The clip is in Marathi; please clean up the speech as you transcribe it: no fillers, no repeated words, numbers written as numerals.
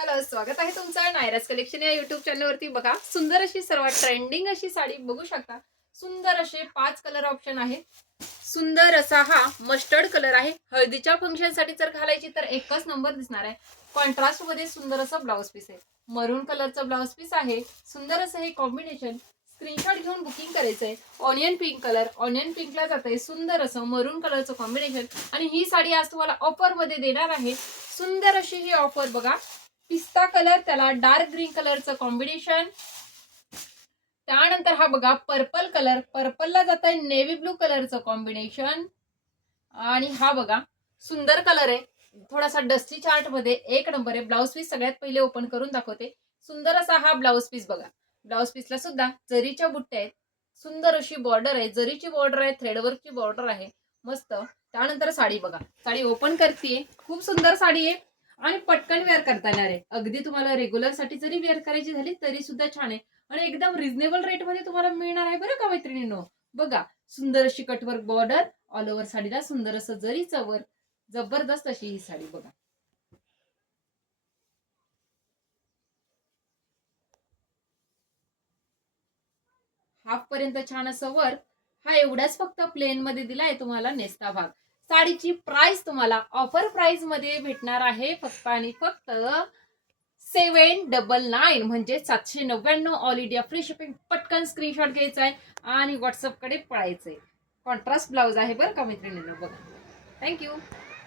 हॅलो, स्वागत आहे तुमचं नायराज कलेक्शन या युट्यूब चॅनलवरती. बघा, सुंदर अशी सर्वात ट्रेंडिंग अशी साडी बघू शकता. सुंदर असे 5 कलर ऑप्शन आहे. सुंदर असा हा मस्टर्ड कलर आहे. हळदीच्या फंक्शनसाठी जर घालायची तर एकच नंबर दिसणार आहे. कॉन्ट्रास्ट मध्ये सुंदर असं ब्लाउज पीस आहे. मरून कलरचं ब्लाउज पीस आहे. सुंदर असं हे कॉम्बिनेशन. स्क्रीनशॉट घेऊन बुकिंग करायचंय. ऑनियन पिंक कलर, ऑनियन पिंकला जाते. सुंदर असं मरून कलरचं कॉम्बिनेशन आणि ही साडी आज तुम्हाला ऑफर मध्ये देणार आहे. सुंदर अशी ही ऑफर बघा. पिस्ता कलर, त्याला डार्क ग्रीन कलरचं कॉम्बिनेशन. त्यानंतर हा बघा पर्पल कलर, पर्पलला जात आहे नेव्ही ब्लू कलरचं कॉम्बिनेशन. आणि हा बघा सुंदर कलर आहे, थोडासा डस्टी चार्ट मध्ये एक नंबर आहे. ब्लाउज पीस सगळ्यात पहिले ओपन करून दाखवते. सुंदर असा हा ब्लाउज पीस बघा. ब्लाउज पीसला सुद्धा जरीच्या बुट्ट्या आहेत. सुंदर अशी बॉर्डर आहे, जरीची बॉर्डर आहे, थ्रेडवर्कची बॉर्डर आहे, मस्त. त्यानंतर साडी बघा, साडी ओपन करते. खूप सुंदर साडी आहे आणि पटकन वेअर करता येणार आहे. अगदी तुम्हाला रेग्युलर साठी जरी वेअर करायची झाली तरी सुद्धा छान आहे आणि एकदम रिझनेबल रेट मध्ये तुम्हाला मिळणार आहे बरं का मैत्रिणींनो. बघा, सुंदर अशी कटवर्क बॉर्डर, ऑल ओव्हर साडीला सुंदर असं जरीचं वर्क, जबरदस्त अशी ही साडी बघा. हाफ पर्यंत छान असं वर्क. हा एवढाच फक्त प्लेन मध्ये दिलाय तुम्हाला नेस्ता भाग. साडीची प्राइस तुम्हाला ऑफर प्राइस मध्ये भेटणार आहे फक्त आणि फक्त 799, म्हणजे 799. All India free shipping. पटकन स्क्रीनशॉट घ्यायचा आहे आणि व्हॉट्सअप कडे पळायचंय. कॉन्ट्रास्ट ब्लाउज आहे बरं का मैत्रिणींनो. बघा, थँक्यू.